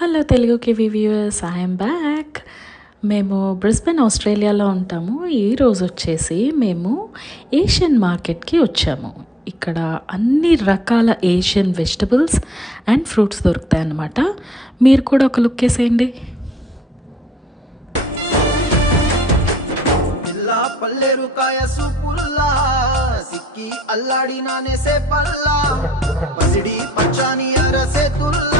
Hello Telugu kiwi viewers, I'm back. మేము Brisbane ఆస్ట్రేలియాలో ఉంటాము. ఈరోజు వచ్చేసి మేము ఏషియన్ మార్కెట్కి వచ్చాము. ఇక్కడ అన్ని రకాల ఏషియన్ వెజిటబుల్స్ అండ్ ఫ్రూట్స్ దొరుకుతాయి అన్నమాట. మీరు కూడా ఒక లుక్ వేసేయండి. పల్లెరుకాయ సూపుల్లా సిక్కి అల్లాడి నానేసే పల్లా పసిడి పచ్చాని అరసే తుల్లా